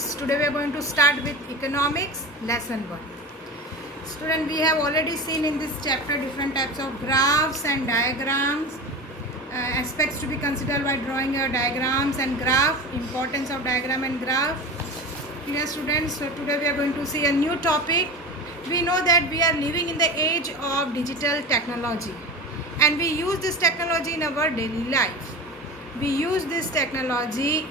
students, today we are going to start with economics lesson 1. Student, we have already seen in this chapter different types of graphs and diagrams, aspects to be considered while drawing your diagrams and graph, importance of diagram and graph. Dear students, so today we are going to see a new topic. We know that we are living in the age of digital technology and we use this technology in our daily life. We use this technology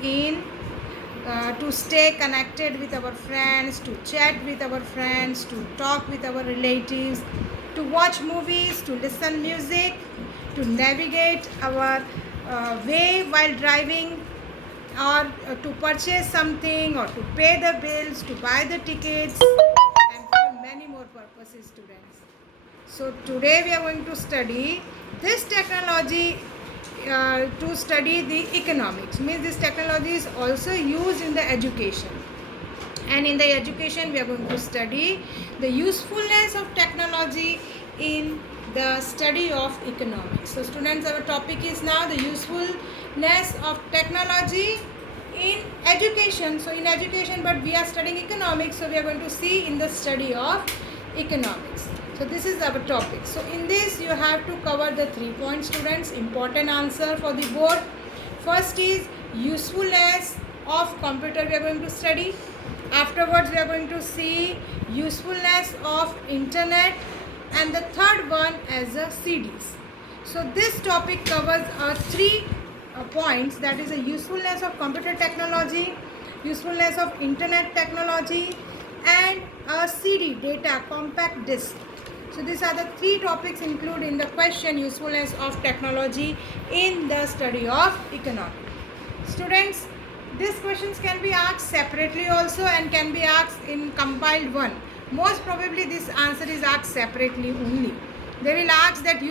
to stay connected with our friends, to chat with our friends, to talk with our relatives, to watch movies, to listen music, to navigate our way while driving, or to purchase something, or to pay the bills, to buy the tickets, and for many more purposes, students. So today we are going to study this technology to study the economics. Means this technology is also used in the education, and in the education we are going to study the usefulness of technology in the study of economics. So students, our topic is now the usefulness of technology in education. So in education, but we are studying economics, so we are going to see in the study of economics. So this is our topic. So in this you have to cover the 3 points, students. Important answer for the board. First is usefulness of computer we are going to study. Afterwards we are going to see usefulness of internet, and the third one as a CDs. So this topic covers 3 points, that is a usefulness of computer technology, usefulness of internet technology, and a CD, data compact disc. So these are the 3 topics included in the question usefulness of technology in the study of economics. Students, these questions can be asked separately also and can be asked in compiled one. Most probably this answer is asked separately only. They will ask that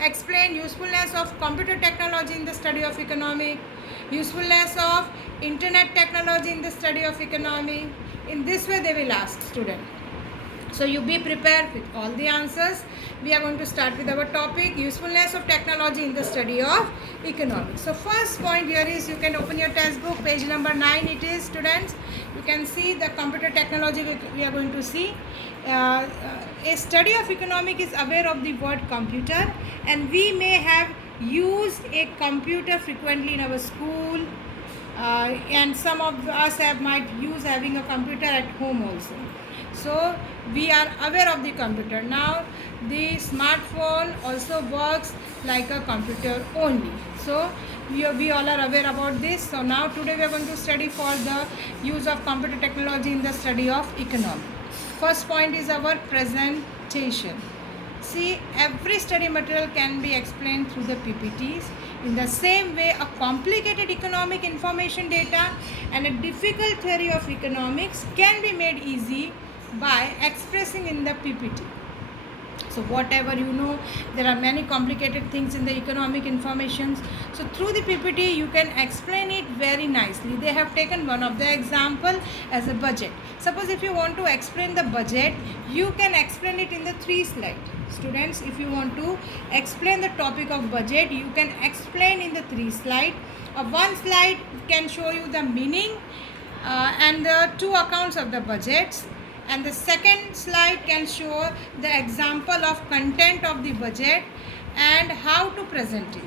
explain usefulness of computer technology in the study of economic, usefulness of internet technology in the study of economy. In this way they will ask, student. So you be prepared with all the answers. We are going to start with our topic, usefulness of technology in the study of economics. So first point here is, you can open your textbook, page number 9 it is, students. You can see the computer technology we are going to see. A study of economic is aware of the word computer, and we may have used a computer frequently in our school, and some of us might use having a computer at home also. So we are aware of the computer. Now the smartphone also works like a computer only. So we all are aware about this. So now today we are going to study for the use of computer technology in the study of economics. First point is our presentation. See, every study material can be explained through the PPTs. In the same way, a complicated economic information data and a difficult theory of economics can be made easy by expressing in the PPT. So whatever you know, there are many complicated things in the economic informations. So through the PPT you can explain it very nicely. They have taken one of the example as a budget. Suppose if you want to explain the budget, you can explain it in the 3 slides. Students, if you want to explain the topic of budget, you can explain in the 3 slides. One slide can show you the meaning and the 2 accounts of the budgets, and the second slide can show the example of content of the budget and how to present it,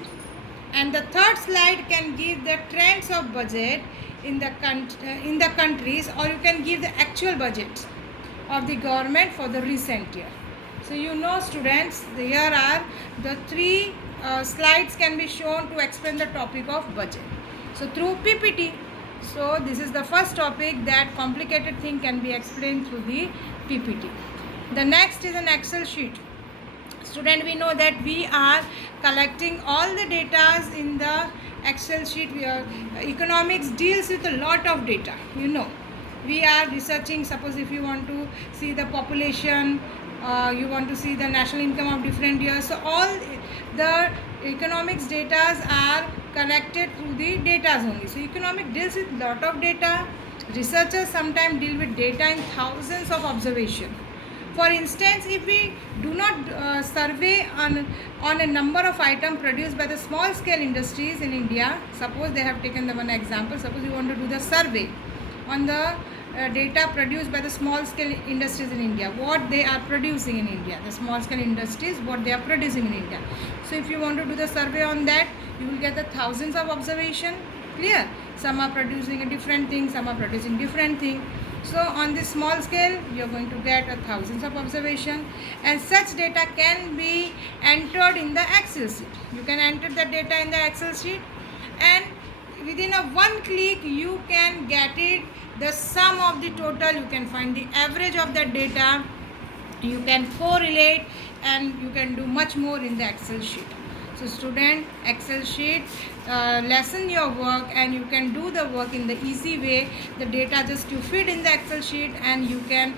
and the third slide can give the trends of budget in the countries, or you can give the actual budget of the government for the recent year. So you know, students, here are the 3 slides can be shown to explain the topic of budget. So through PPT. So this is the first topic, that complicated thing can be explained through the PPT. The next is an Excel sheet. Student, we know that we are collecting all the data in the Excel sheet. Economics deals with a lot of data. You know, we are researching, suppose if you want to see the population, you want to see the national income of different years. So all the economics data are collected through the data only. So economic deals with lot of data. Researchers sometimes deal with data in thousands of observations. For instance, if we do not survey on a number of items produced by the small scale industries in India, suppose they have taken the one example, suppose you want to do the survey on the data produced by the small scale industries in India, what they are producing in India, the small scale industries, what they are producing in India. So if you want to do the survey on that, you will get the thousands of observation. Clear? Some are producing a different thing, some are producing different thing. So on this small scale, you are going to get thousands of observation, and such data can be entered in the Excel sheet. You can enter the data in the Excel sheet, and within a one click you can get it, the sum of the total, you can find the average of that data, you can correlate, and you can do much more in the Excel sheet. So student, Excel sheet lessen your work, and you can do the work in the easy way. The data just you feed in the Excel sheet, and you can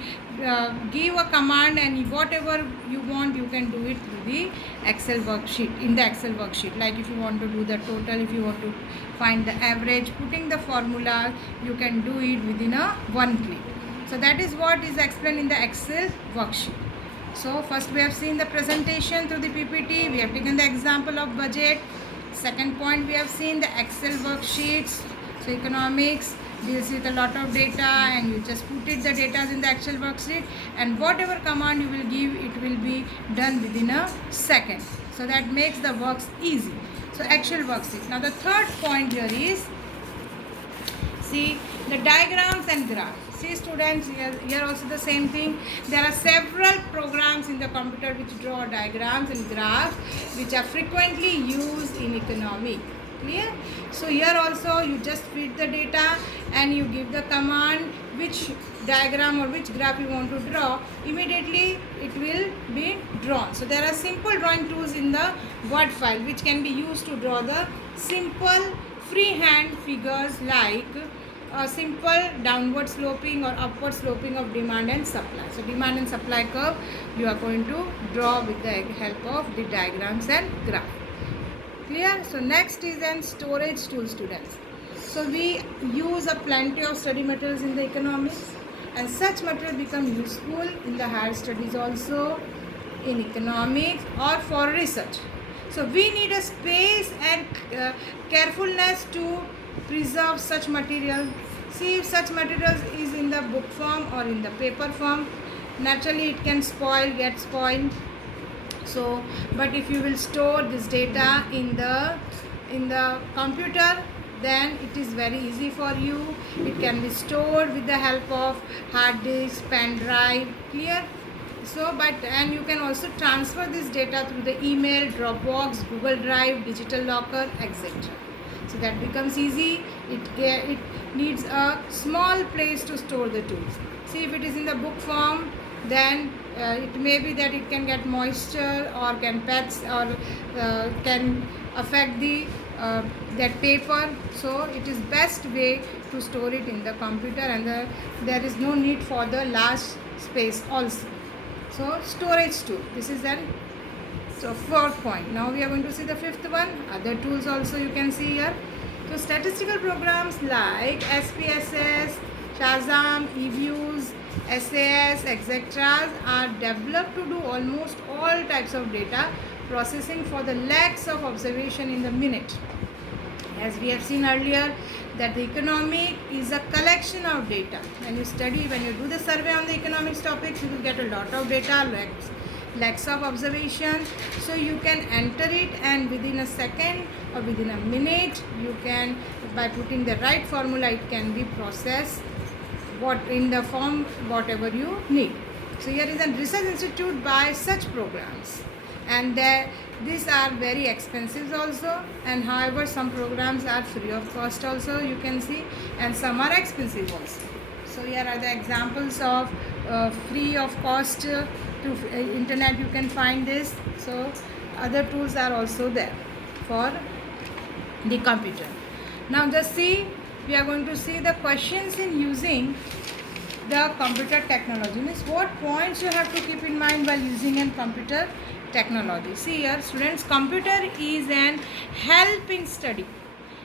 give a command, and whatever you want you can do it through the Excel worksheet, in the Excel worksheet. Like if you want to do the total, if you want to find the average, putting the formula, you can do it within a one click. So that is what is explained in the Excel worksheet. So first we have seen the presentation through the PPT, we have taken the example of budget. Second point, we have seen the Excel worksheets. So economics deals with a lot of data, and you just put it the data in the Excel worksheet, and whatever command you will give, it will be done within a second. So that makes the works easy. So Excel worksheet. Now the third point here is, see, the diagrams and graphs. See students, here also the same thing. There are several programs in the computer which draw diagrams and graphs, which are frequently used in economics. Clear? So here also you just feed the data, and you give the command which diagram or which graph you want to draw, immediately it will be drawn. So there are simple drawing tools in the Word file which can be used to draw the simple freehand figures, like a simple downward sloping or upward sloping of demand and supply. So demand and supply curve you are going to draw with the help of the diagrams and graph. Clear? So next is an storage tool, students. So we use a plenty of study materials in the economics, and such material become useful in the higher studies also, in economics or for research. So we need a space and carefulness to preserve such material. See, if such materials is in the book form or in the paper form, naturally it can spoil, get spoiled. So but if you will store this data in the computer, then it is very easy for you. It can be stored with the help of hard disk, pen drive. Clear? So and you can also transfer this data through the email, Dropbox, Google Drive, Digital Locker, etc. So that becomes easy. It needs a small place to store the tools. See, if it is in the book form, then it may be that it can get moisture, or can pets, or can affect the that paper. So it is best way to store it in the computer, and there is no need for the large space also. So storage tool, this is an so fourth point. Now we are going to see the fifth one, other tools also you can see here. So statistical programs like SPSS, Shazam, eViews, SAS, etc. are developed to do almost all types of data processing for the lakhs of observation in the minute. As we have seen earlier, that the economic is a collection of data. When you do the survey on the economics topics, you will get a lot of data, lakhs of observation. So you can enter it, and within a second or within a minute, you can, by putting the right formula, it can be processed in the form whatever you need. So here is a research institute by such programs, and these are very expensive also, and however some programs are free of cost also, you can see, and some are expensive also. So here are the examples of free of cost to internet, you can find this. So other tools are also there for the computer. Now just see, we are going to see the questions in using the computer technology. Means what points you have to keep in mind while using a computer technology. See here students, computer is an help in study.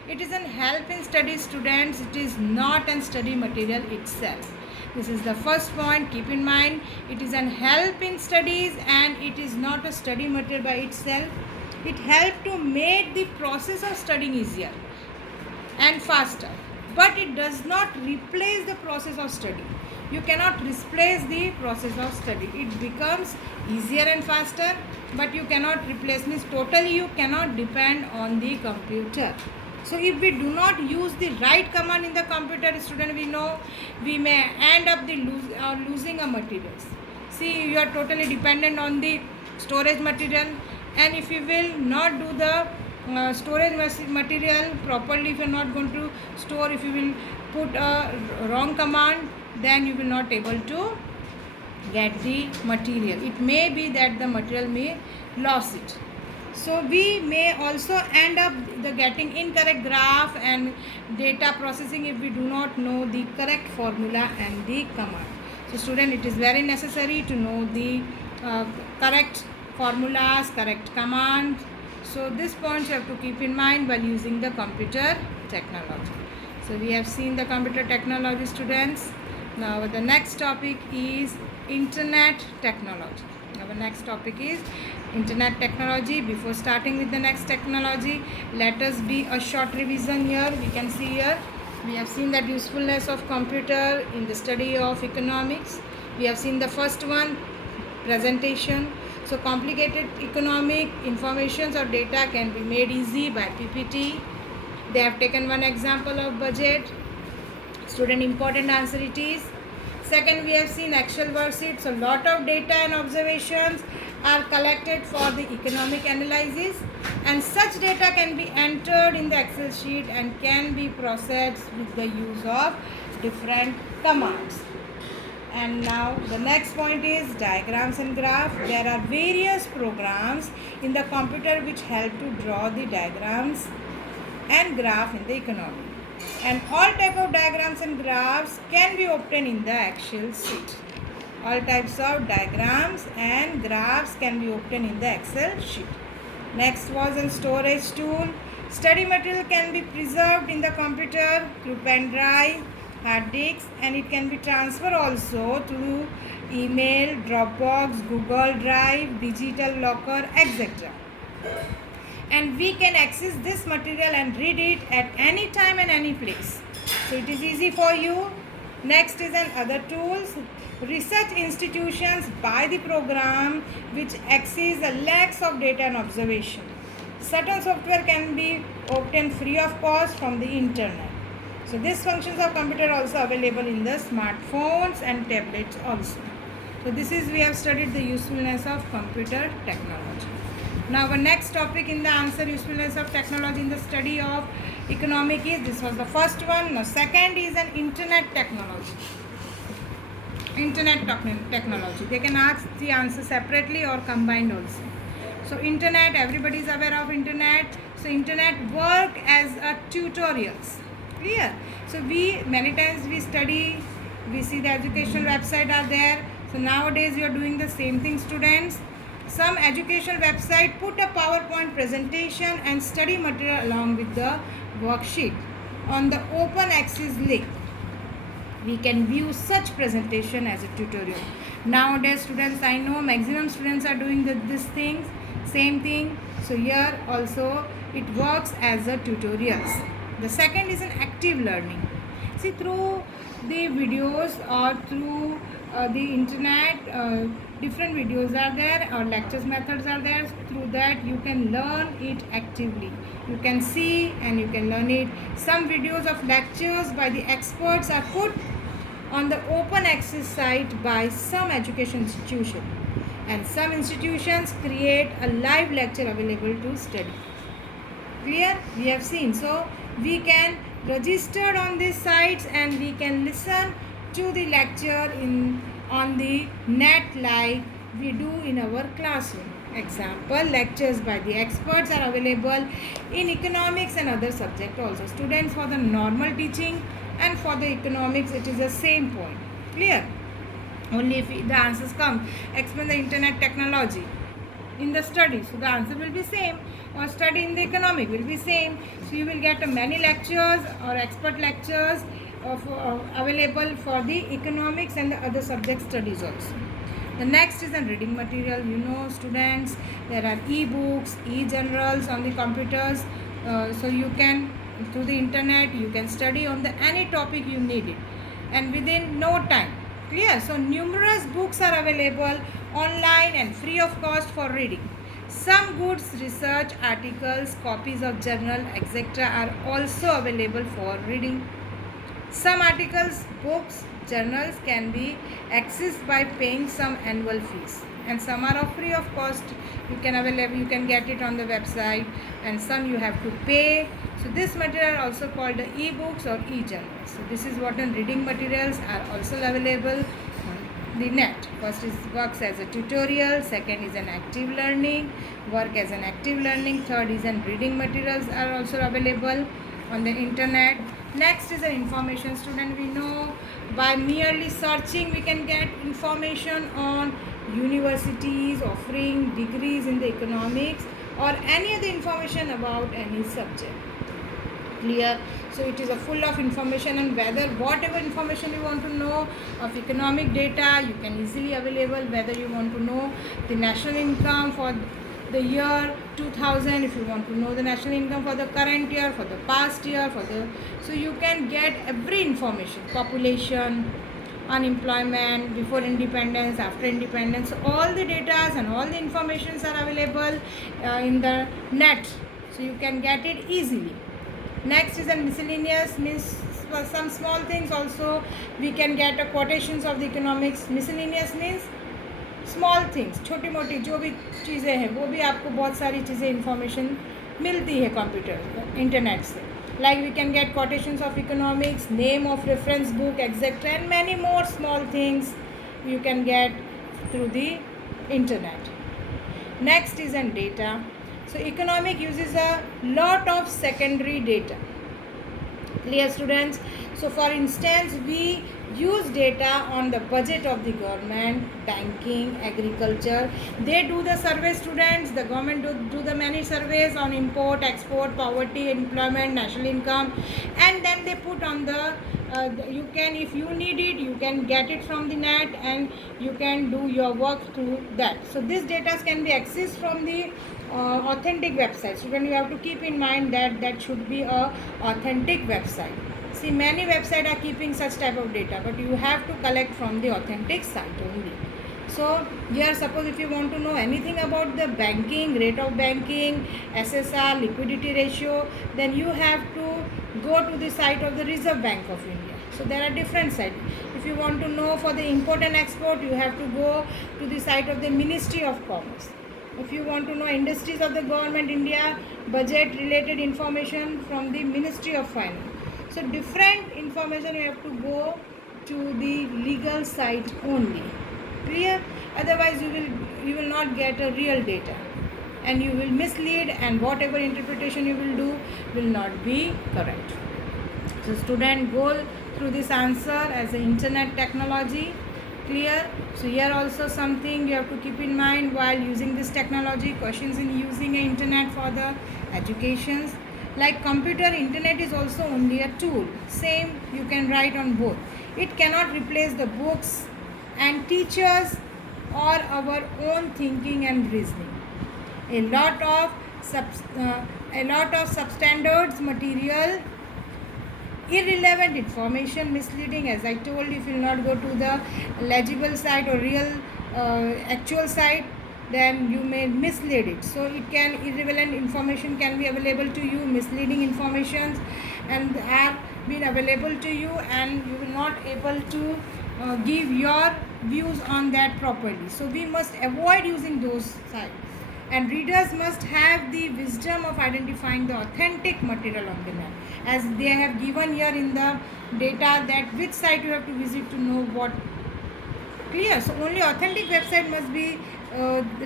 It is an help in study, students. It is not an study material itself. This is the first point, keep in mind. It is an help in studies, and it is not a study material by itself. It helps to make the process of studying easier and faster. but it does not replace the process of study. You cannot replace the process of study. It becomes easier and faster, but you cannot replace, means totally you cannot depend on the computer. So if we do not use the right command in the computer, student, we know we may end up losing a materials. See, you are totally dependent on the storage material, and if you will not do the storage material properly, if you are not going to store, if you will put a wrong command, then you will not able to get the material. It may be that the material may lose it. So we may also end up the getting incorrect graph and data processing if we do not know the correct formula and the command. So student, it is very necessary to know the correct formulas, correct commands. So this point you have to keep in mind while using the computer technology. So we have seen the computer technology, students. Now the next topic is internet technology. Our next topic is internet technology. Before starting with the next technology, let us be a short revision here. We can see here, we have seen that usefulness of computer in the study of economics. We have seen the first one, presentation. So complicated economic informations or data can be made easy by PPT. They have taken one example of budget. Student, important answer it is. Second, we have seen Excel worksheets. So lot of data and observations are collected for the economic analysis, and such data can be entered in the Excel sheet and can be processed with the use of different commands. And now the next point is diagrams and graph. There are various programs in the computer which help to draw the diagrams and graph in the economy. And all type of diagrams and graphs can be obtained in the Excel sheet. All types of diagrams and graphs can be obtained in the Excel sheet. Next was a storage tool. Study material can be preserved in the computer through pen drive, hard disks, and it can be transferred also to email, Dropbox, Google Drive, digital locker, etc. And we can access this material and read it at any time and any place. So it is easy for you. Next is other tools. Research institutions buy the program which access the lakhs of data and observation. Certain software can be obtained free of cost from the internet. So these functions of computer are also available in the smartphones and tablets also. So this is, we have studied the usefulness of computer technology. Now our next topic in the answer, usefulness of technology in the study of economic, is, this was the first one. Now second is an internet technology. Internet technology. They can ask the answer separately or combined also. So internet, everybody is aware of internet. So internet work as a tutorials. Clear? So we, many times we study, we see the educational website are there. So nowadays you are doing the same thing, students. Some educational website put a PowerPoint presentation and study material along with the worksheet on the open access link. We can view such presentation as a tutorial. Nowadays students, I know maximum students are doing this thing, same thing. So here also it works as a tutorials. The second is an active learning. See, through the videos or through the internet, different videos are there or lectures methods are there. Through that you can learn it actively. You can see and you can learn it. Some videos of lectures by the experts are put on the open access site by some education institution, and some institutions create a live lecture available to study. Clear? We have seen. So we can register on these sites and we can listen to the lecture on the net like we do in our classroom. Example, lectures by the experts are available in economics and other subjects also. Students, for the normal teaching and for the economics it is the same point. Clear? Only if the answers come, explain the internet technology in the study, so the answer will be same, or study in the economic will be same. So you will get many lectures or expert lectures available for the economics and the other subject studies also. The next is a reading material. You know, students, there are e-books, e-journals on the computers. So you can through the internet. You can study on the any topic you need it, and within no time. Clear? So numerous books are available online and free of cost for reading. Some goods, research articles, copies of journal, etc. are also available for reading. Some articles, books, journals can be accessed by paying some annual fees, and some are free of cost. You can get it on the website, and some you have to pay. So this material are also called the e-books or e-journals. So this is what reading materials are also available on the net. First is works as a tutorial, second is an active learning, work as an active learning, third is an reading materials are also available on the internet. Next is an information. Student, we know by merely searching we can get information on universities offering degrees in the economics or any other information about any subject. Clear? So it is a full of information, and whether whatever information you want to know of economic data, you can easily available. Whether you want to know the national income for the year 2000, if you want to know the national income for the current year, for the past year, so you can get every information, population, unemployment, before independence, after independence. So all the data and all the informations are available in the net, so you can get it easily. Next is a miscellaneous, means for some small things also we can get a quotations of the economics. Miscellaneous means small things, छोटी मोटी जो भी चीज़ें हैं वो भी आपको बहुत सारी चीज़ें इंफॉर्मेशन मिलती है कंप्यूटर इंटरनेट से. Like we can get quotations of economics, name of reference book etcetera, and many more small things you can get through the internet. Next is an data. So economic uses a lot of secondary data. Clear, students? So for instance, we use data on the budget of the government, banking, agriculture. They do the survey, students. The government do the many surveys on import, export, poverty, employment, national income, and then they put on the you can, if you need it, you can get it from the net and you can do your work through that. So this data can be accessed from the authentic website. So when you have to keep in mind that that should be a authentic website. See, many websites are keeping such type of data, but you have to collect from the authentic site only. So here, suppose if you want to know anything about the banking, rate of banking, SSR, liquidity ratio, then you have to go to the site of the Reserve Bank of India. So there are different sites. If you want to know for the import and export, you have to go to the site of the Ministry of Commerce. If you want to know industries of the government India, budget related information from the Ministry of Finance. So different information you have to go to the legal site only. Clear? Otherwise you will not get a real data and you will mislead, and whatever interpretation you will do will not be correct. So student, go through this answer as an internet technology. Clear? So here also something you have to keep in mind while using this technology, questions in using an internet for the educations. Like computer, internet is also only a tool. Same, you can write on both. It cannot replace the books and teachers or our own thinking and reasoning. A lot of substandards material, irrelevant information, misleading. As I told you, if you will not go to the legible site or real actual site, then you may mislead it. So it can, irrelevant information can be available to you, misleading informations, and have been available to you, and you will not able to give your views on that properly. So we must avoid using those sites, and readers must have the wisdom of identifying the authentic material on the net, as they have given here in the data that which site you have to visit to know what. Clear? So only authentic website must be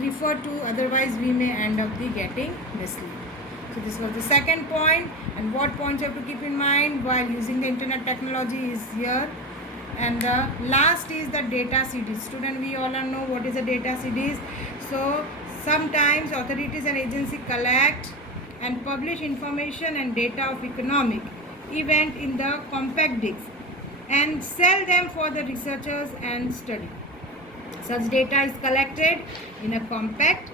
referred to, otherwise we may end up getting misled. So this was the second point, and what points you have to keep in mind while using the internet technology is here. And the last is the data CDs. Student, we all know what is a data CDs. So sometimes authorities and agencies collect and publish information and data of economic event in the compact discs and sell them for the researchers and study. Such data is collected in a compact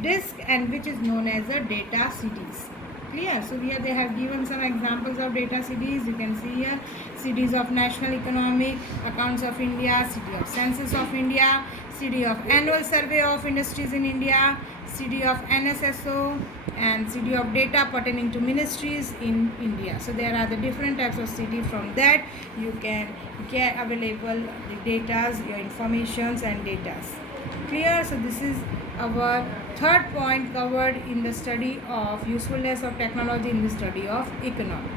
disc and which is known as a data CDs. Clear? So here they have given some examples of data cities. You can see here cities of National Economic Accounts of India, city of Census of India, city of Annual Survey of Industries in India, city of NSSO, and city of data pertaining to ministries in India. So there are the different types of city. From that you can get available the datas, your informations and datas. Clear? So this is our third point covered in the study of usefulness of technology in the study of economy.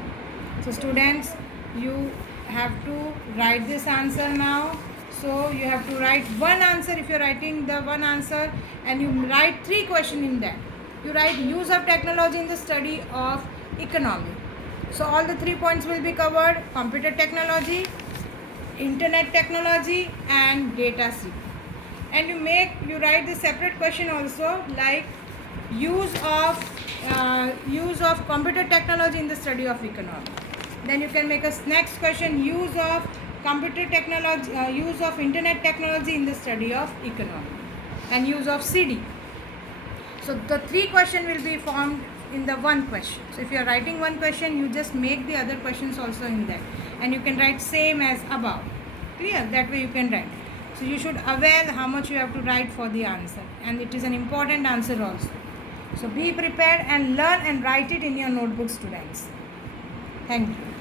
So students, you have to write this answer now. So you have to write one answer. If you are writing the one answer and you write 3 questions in that, you write use of technology in the study of economy. So all the 3 points will be covered: computer technology, internet technology and data city. And you write the separate question also, like use of computer technology in the study of economy. Then you can make a next question, use of computer technology, use of internet technology in the study of economy, and use of CD. So the 3 questions will be formed in the one question. So if you are writing one question, you just make the other questions also in that, and you can write same as above. Clear? That way you can write. So you should aware how much you have to write for the answer, and it is an important answer also. So be prepared and learn and write it in your notebook, students. Thank you.